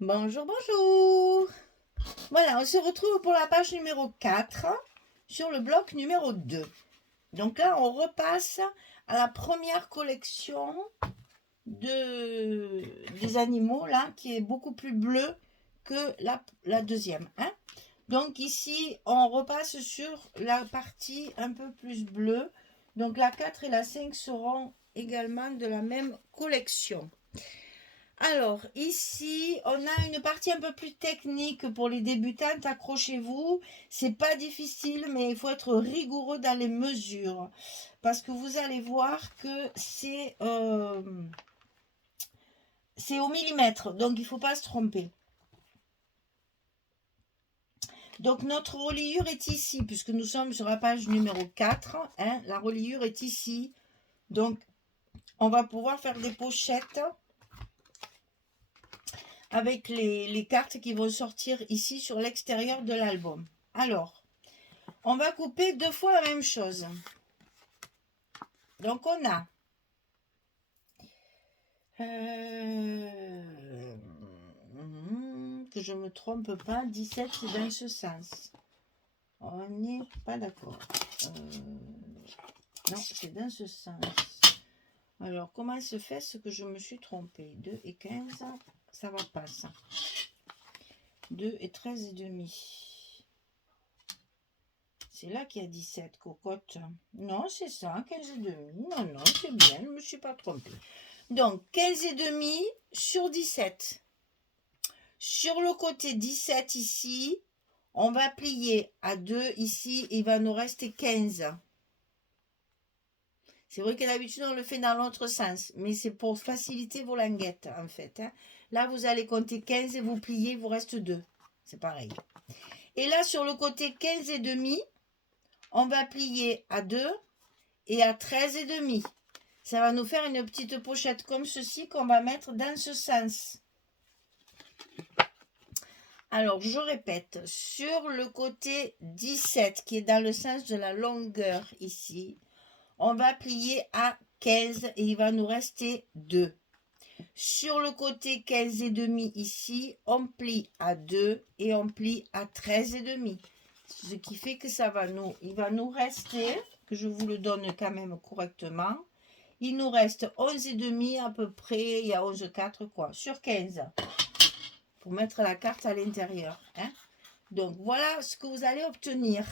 Bonjour, bonjour. Voilà, on se retrouve pour la page numéro 4 sur le bloc numéro 2. Donc là, on repasse à la première collection des animaux, là, qui est beaucoup plus bleue que la deuxième. Hein. Donc ici, on repasse sur la partie un peu plus bleue. Donc la 4 et la 5 seront également de la même collection. Alors, ici, on a une partie un peu plus technique pour les débutantes. Accrochez-vous. C'est pas difficile, mais il faut être rigoureux dans les mesures. Parce que vous allez voir que c'est au millimètre. Donc, il ne faut pas se tromper. Donc, notre reliure est ici, puisque nous sommes sur la page numéro 4. Hein, la reliure est ici. Donc, on va pouvoir faire des pochettes avec les cartes qui vont sortir ici sur l'extérieur de l'album. Alors, on va couper 2 fois la même chose. Donc, on a que je ne me trompe pas, 17 c'est dans ce sens. On n'est pas d'accord. Non, c'est dans ce sens. Alors, comment se fait ce que je me suis trompée? 2 et 15, ça va pas ça. 2 et 13 et demi. C'est là qu'il y a 17, cocotte. Non, c'est ça, 15 et demi. Non, non, c'est bien, je ne me suis pas trompée. Donc, 15 et demi sur 17. Sur le côté 17 ici, on va plier à 2 ici. Il va nous rester 15. C'est vrai que d'habitude, on le fait dans l'autre sens. Mais c'est pour faciliter vos languettes, en fait. Hein. Là, vous allez compter 15 et vous pliez, il vous reste 2. C'est pareil. Et là, sur le côté 15 et demi, on va plier à 2 et à 13 et demi. Ça va nous faire une petite pochette comme ceci qu'on va mettre dans ce sens. Alors, je répète, sur le côté 17, qui est dans le sens de la longueur ici, on va plier à 15 et il va nous rester 2. Sur le côté 15 et demi ici, on plie à 2 et on plie à 13 et demi. Ce qui fait que il va nous rester, que je vous le donne quand même correctement, il nous reste 11 et demi à peu près, il y a 11,4 quoi, sur 15. Pour mettre la carte à l'intérieur. Hein. Donc voilà ce que vous allez obtenir.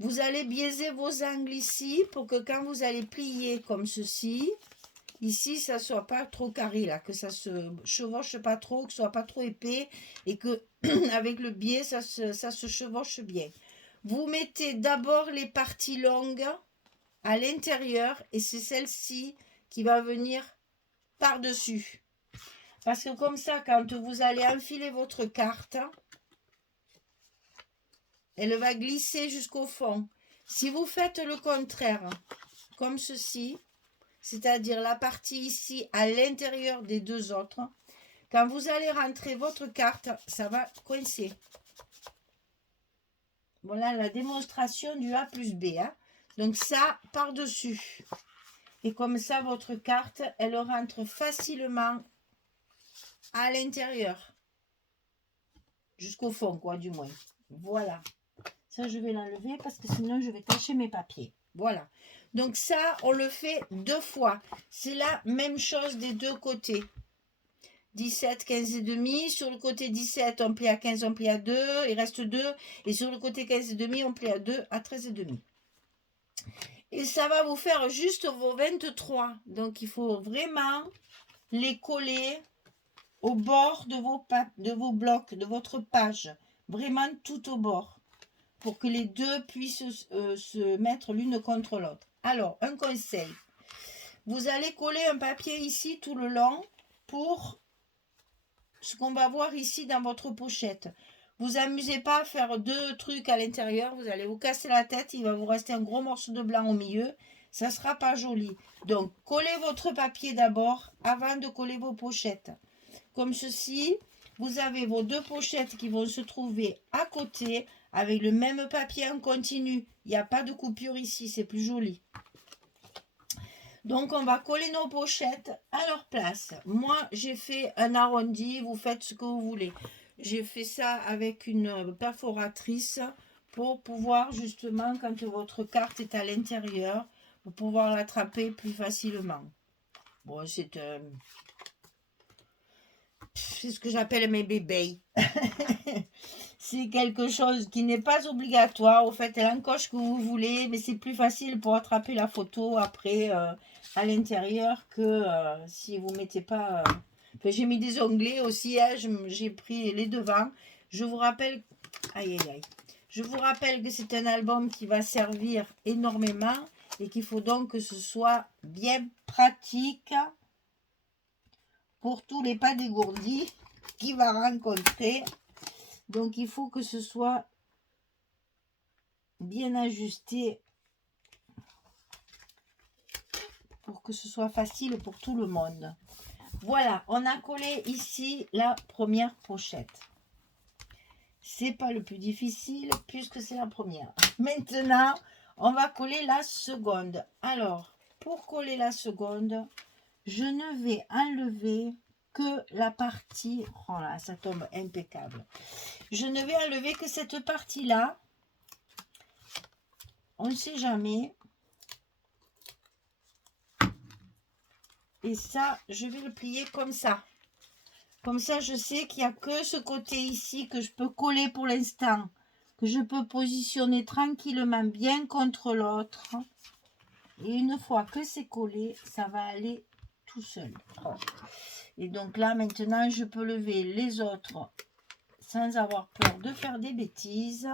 Vous allez biaiser vos angles ici pour que quand vous allez plier comme ceci, ici ça ne soit pas trop carré là, que ça se chevauche pas trop, que ce soit pas trop épais et que avec le biais ça se chevauche bien. Vous mettez d'abord les parties longues à l'intérieur et c'est celle-ci qui va venir par-dessus. Parce que comme ça, quand vous allez enfiler votre carte, elle va glisser jusqu'au fond. Si vous faites le contraire, comme ceci, c'est-à-dire la partie ici à l'intérieur des deux autres, quand vous allez rentrer votre carte, ça va coincer. Voilà la démonstration du A plus B. Hein. Donc ça, par-dessus. Et comme ça, votre carte, elle rentre facilement à l'intérieur. Jusqu'au fond, quoi, du moins. Voilà. Ça, je vais l'enlever parce que sinon, je vais cacher mes papiers. Voilà. Donc ça, on le fait 2 fois. C'est la même chose des deux côtés. 17, 15 et demi. Sur le côté 17, on plie à 15, on plie à 2. Il reste 2. Et sur le côté 15 et demi, on plie à 2, à 13 et demi. Et ça va vous faire juste vos 23. Donc, il faut vraiment les coller au bord de vos blocs, de votre page. Vraiment tout au bord. Pour que les deux puissent se mettre l'une contre l'autre. Alors, un conseil. Vous allez coller un papier ici tout le long pour ce qu'on va voir ici dans votre pochette. Vous amusez pas à faire 2 trucs à l'intérieur. Vous allez vous casser la tête. Il va vous rester un gros morceau de blanc au milieu. Ça sera pas joli. Donc, collez votre papier d'abord avant de coller vos pochettes. Comme ceci, vous avez vos 2 pochettes qui vont se trouver à côté avec le même papier en continu. Il n'y a pas de coupure ici, c'est plus joli. Donc, on va coller nos pochettes à leur place. Moi, j'ai fait un arrondi. Vous faites ce que vous voulez. J'ai fait ça avec une perforatrice pour pouvoir, justement, quand votre carte est à l'intérieur, pour pouvoir l'attraper plus facilement. Bon, c'est ce que j'appelle mes bébés. C'est quelque chose qui n'est pas obligatoire. Au fait, elle encoche que vous voulez, mais c'est plus facile pour attraper la photo après à l'intérieur que si vous mettez pas. Enfin, j'ai mis des onglets aussi. Hein, j'ai pris les devants. Je vous rappelle. Aïe, aïe, aïe. Je vous rappelle que c'est un album qui va servir énormément et qu'il faut donc que ce soit bien pratique pour tous les pas dégourdis qu'il va rencontrer. Donc, il faut que ce soit bien ajusté pour que ce soit facile pour tout le monde. Voilà, on a collé ici la première pochette. C'est pas le plus difficile puisque c'est la première. Maintenant, on va coller la seconde. Alors, pour coller la seconde, je ne vais enlever que la partie... Oh là, ça tombe impeccable. Je ne vais enlever que cette partie-là. On ne sait jamais. Et ça, je vais le plier comme ça. Comme ça, je sais qu'il n'y a que ce côté ici que je peux coller pour l'instant. Que je peux positionner tranquillement bien contre l'autre. Et une fois que c'est collé, ça va aller tout seul. Et donc là, maintenant, je peux lever les autres sans avoir peur de faire des bêtises.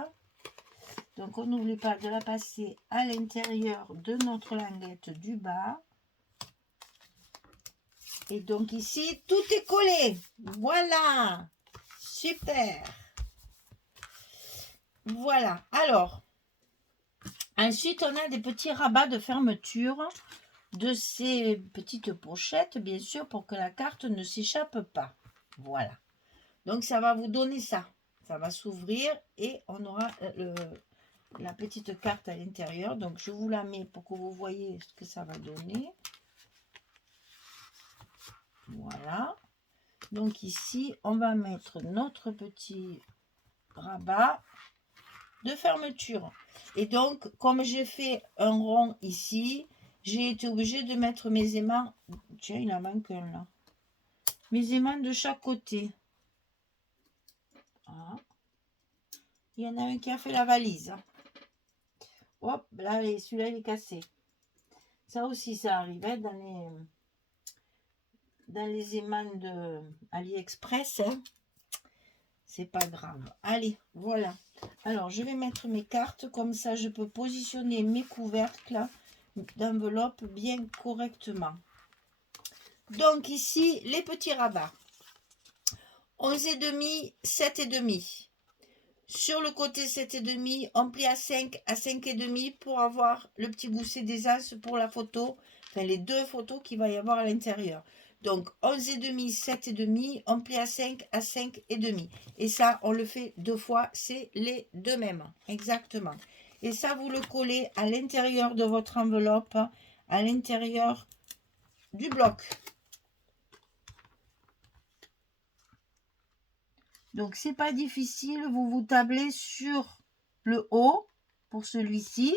Donc, on n'oublie pas de la passer à l'intérieur de notre languette du bas. Et donc ici, tout est collé. Voilà. Super. Voilà. Alors, ensuite, on a des petits rabats de fermeture de ces petites pochettes, bien sûr, pour que la carte ne s'échappe pas. Voilà. Donc, ça va vous donner ça. Ça va s'ouvrir et on aura la petite carte à l'intérieur. Donc, je vous la mets pour que vous voyez ce que ça va donner. Voilà. Donc ici, on va mettre notre petit rabat de fermeture. Et donc, comme j'ai fait un rond ici, j'ai été obligée de mettre mes aimants. Tiens, il en manque un là. Mes aimants de chaque côté. Ah. Il y en a un qui a fait la valise. Hop, là, celui-là, il est cassé. Ça aussi, ça arrivait dans les aimants de AliExpress. Hein. C'est pas grave. Allez, voilà. Alors, je vais mettre mes cartes. Comme ça, je peux positionner mes couvercles d'enveloppe bien correctement. Donc, ici, les petits rabats. 11,5, 7,5. Sur le côté 7,5, on plie à 5, à 5,5 pour avoir le petit gousset des as pour la photo. Enfin, les deux photos qu'il va y avoir à l'intérieur. Donc, 11,5, 7,5, on plie à 5,5. Et ça, on le fait deux fois, c'est les deux mêmes, exactement. Et ça, vous le collez à l'intérieur de votre enveloppe, à l'intérieur du bloc. Donc, c'est pas difficile, vous tablez sur le haut pour celui-ci,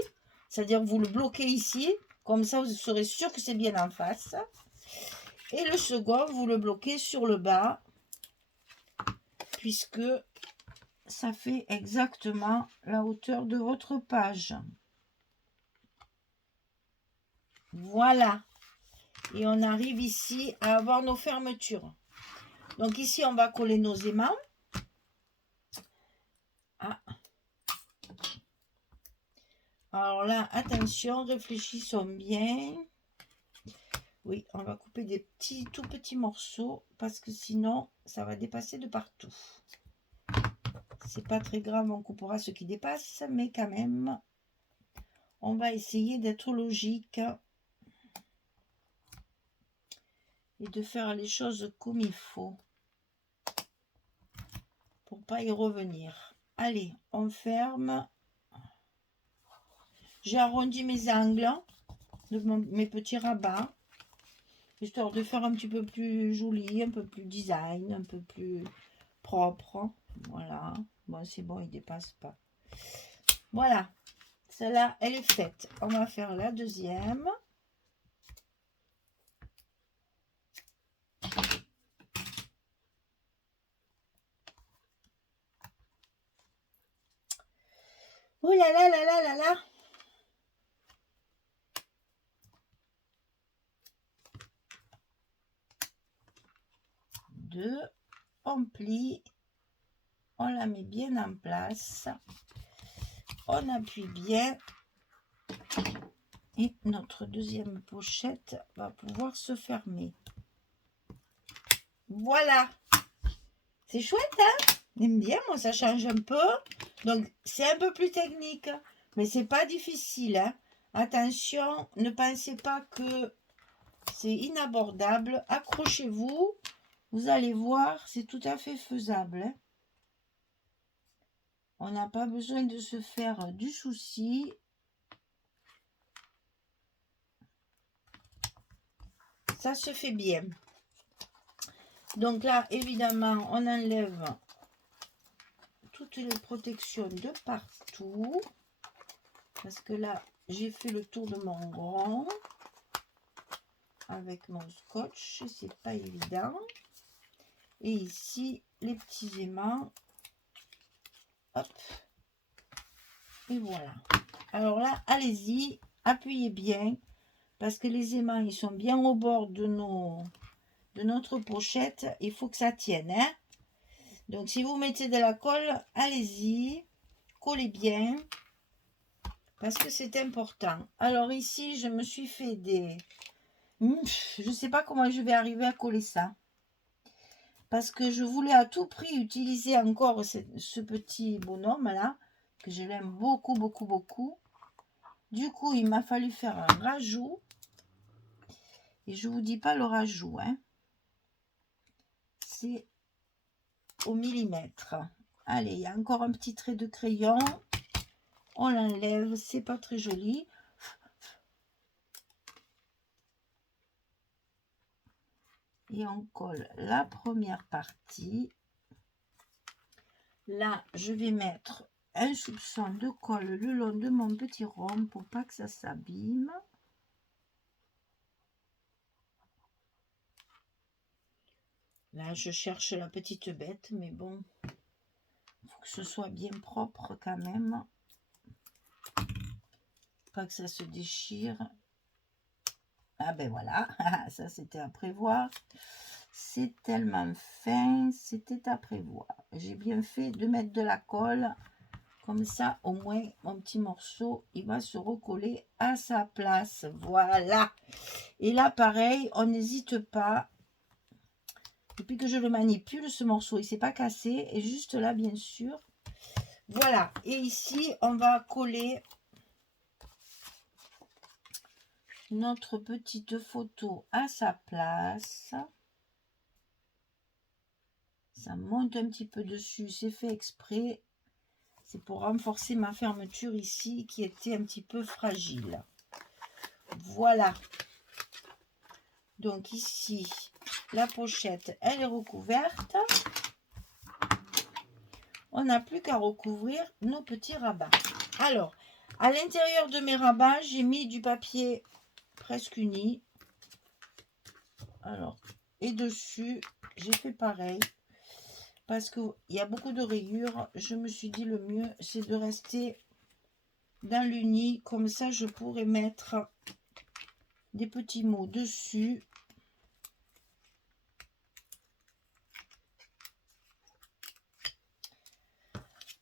c'est-à-dire vous le bloquez ici, comme ça, vous serez sûr que c'est bien en face. Et le second, vous le bloquez sur le bas, puisque ça fait exactement la hauteur de votre page. Voilà. Et on arrive ici à avoir nos fermetures. Donc ici, on va coller nos aimants. Ah. Alors là, attention, réfléchissons bien. Oui, on va couper des tout petits morceaux parce que sinon, ça va dépasser de partout. C'est pas très grave, on coupera ce qui dépasse, mais quand même, on va essayer d'être logique et de faire les choses comme il faut pour pas y revenir. Allez, on ferme. J'ai arrondi mes angles. de mes petits rabats, histoire de faire un petit peu plus joli, un peu plus design, un peu plus propre. Voilà. Bon, c'est bon, il dépasse pas. Voilà. Celle-là, elle est faite. On va faire la deuxième. Oh là là là là là là. Deux. On plie. On la met bien en place. On appuie bien. Et notre deuxième pochette va pouvoir se fermer. Voilà. C'est chouette, hein? J'aime bien, moi, ça change un peu. Donc, c'est un peu plus technique. Mais c'est pas difficile, hein? Attention, ne pensez pas que c'est inabordable. Accrochez-vous. Vous allez voir, c'est tout à fait faisable, hein? On n'a pas besoin de se faire du souci. Ça se fait bien. Donc là, évidemment, on enlève toutes les protections de partout. Parce que là, j'ai fait le tour de mon rond avec mon scotch. C'est pas évident. Et ici, les petits aimants. Hop. Et voilà. Alors là, allez-y, appuyez bien. Parce que les aimants, ils sont bien au bord de notre pochette. Il faut que ça tienne, hein. Donc, si vous mettez de la colle, allez-y. Collez bien. Parce que c'est important. Alors ici, je me suis fait des... Je ne sais pas comment je vais arriver à coller ça. Parce que je voulais à tout prix utiliser encore ce petit bonhomme là. Que je l'aime beaucoup, beaucoup, beaucoup. Du coup, il m'a fallu faire un rajout. Et je ne vous dis pas le rajout, hein. C'est au millimètre. Allez, il y a encore un petit trait de crayon. On l'enlève, c'est pas très joli. Et on colle la première partie. Là, je vais mettre un soupçon de colle le long de mon petit rond pour pas que ça s'abîme. Là, je cherche la petite bête, mais bon, il faut que ce soit bien propre quand même. Pas que ça se déchire. Ah ben voilà, ça c'était à prévoir. C'est tellement fin, c'était à prévoir. J'ai bien fait de mettre de la colle. Comme ça, au moins, mon petit morceau, il va se recoller à sa place. Voilà. Et là, pareil, on n'hésite pas. Depuis que je le manipule, ce morceau, il ne s'est pas cassé. Et juste là, bien sûr. Voilà. Et ici, on va coller notre petite photo à sa place. Ça monte un petit peu dessus. C'est fait exprès. C'est pour renforcer ma fermeture ici qui était un petit peu fragile. Voilà. Donc ici, la pochette, elle est recouverte. On n'a plus qu'à recouvrir nos petits rabats. Alors, à l'intérieur de mes rabats, j'ai mis du papier presque uni. Alors, et dessus, j'ai fait pareil. Parce qu'il y a beaucoup de rayures. Je me suis dit le mieux, c'est de rester dans l'uni. Comme ça, je pourrais mettre des petits mots dessus.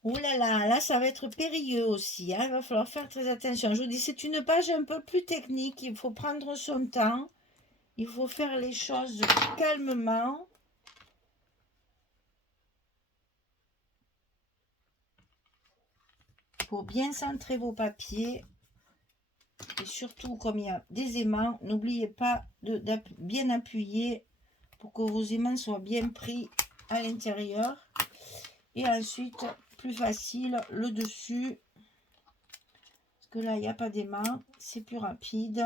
Oh là là, là ça va être périlleux aussi, hein. Il va falloir faire très attention. Je vous dis, c'est une page un peu plus technique, il faut prendre son temps, il faut faire les choses calmement. Pour bien centrer vos papiers. Et surtout, comme il y a des aimants, n'oubliez pas de bien appuyer pour que vos aimants soient bien pris à l'intérieur. Et ensuite, plus facile, le dessus. Parce que là, il n'y a pas d'aimant, c'est plus rapide.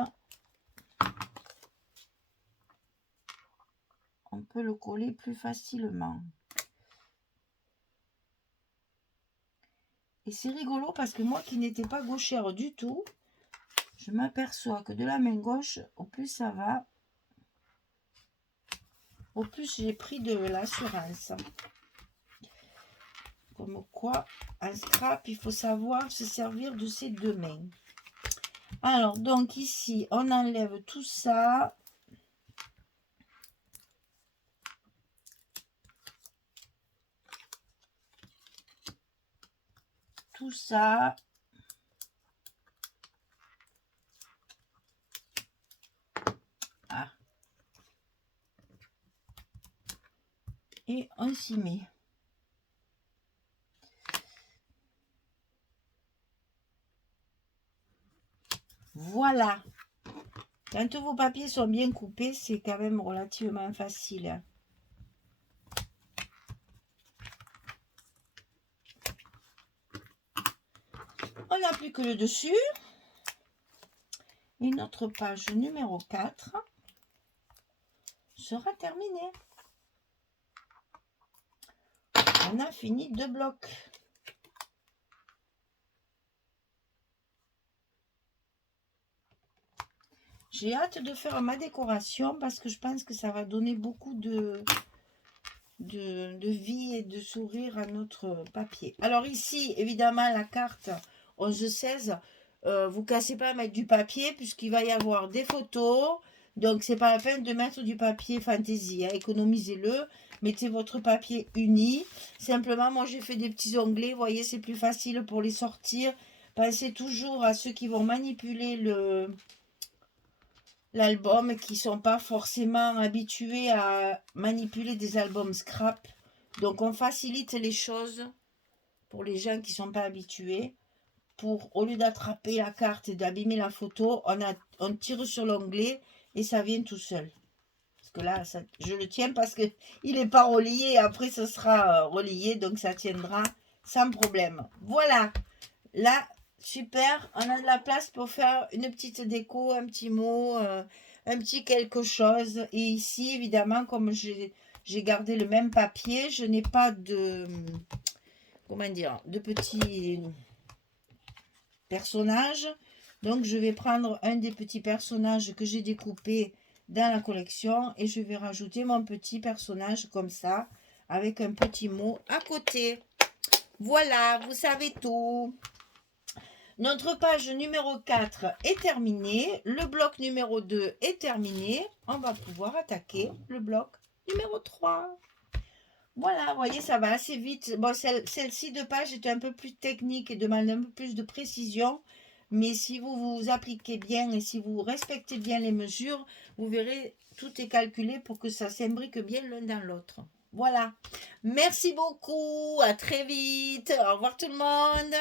on peut le coller plus facilement. Et c'est rigolo parce que moi qui n'étais pas gauchère du tout, je m'aperçois que de la main gauche, au plus ça va, au plus j'ai pris de l'assurance. Comme quoi, un scrap, il faut savoir se servir de ses deux mains. Alors, donc ici, on enlève tout ça. Tout ça. Ah. Et on s'y met. Voilà. Quand vos papiers sont bien coupés, c'est quand même relativement facile. On n'a plus que le dessus. Et notre page numéro 4 sera terminée. On a fini 2 blocs. J'ai hâte de faire ma décoration parce que je pense que ça va donner beaucoup de vie et de sourire à notre papier. Alors ici, évidemment, la carte 11-16, vous cassez pas à mettre du papier puisqu'il va y avoir des photos. Donc, c'est pas la peine de mettre du papier fantaisie. Hein, économisez-le. Mettez votre papier uni. Simplement, moi, j'ai fait des petits onglets. Vous voyez, c'est plus facile pour les sortir. Pensez toujours à ceux qui vont manipuler l'album, qui sont pas forcément habitués à manipuler des albums scrap. Donc on facilite les choses pour les gens qui sont pas habitués. Pour, au lieu d'attraper la carte et d'abîmer la photo, on tire sur l'onglet et ça vient tout seul. Parce que là, ça, je le tiens parce que il n'est pas relié. Après, ce sera relié, donc ça tiendra sans problème. Voilà. Là, super, on a de la place pour faire une petite déco, un petit mot, un petit quelque chose. Et ici, évidemment, comme j'ai gardé le même papier, je n'ai pas de, comment dire, de petits personnages. Donc, je vais prendre un des petits personnages que j'ai découpé dans la collection et je vais rajouter mon petit personnage comme ça, avec un petit mot à côté. Voilà, vous savez tout. Notre page numéro 4 est terminée. Le bloc numéro 2 est terminé. On va pouvoir attaquer le bloc numéro 3. Voilà, vous voyez, ça va assez vite. Bon, celle-ci de page est un peu plus technique et demande un peu plus de précision. Mais si vous vous appliquez bien et si vous respectez bien les mesures, vous verrez, tout est calculé pour que ça s'imbrique bien l'un dans l'autre. Voilà. Merci beaucoup. À très vite. Au revoir tout le monde.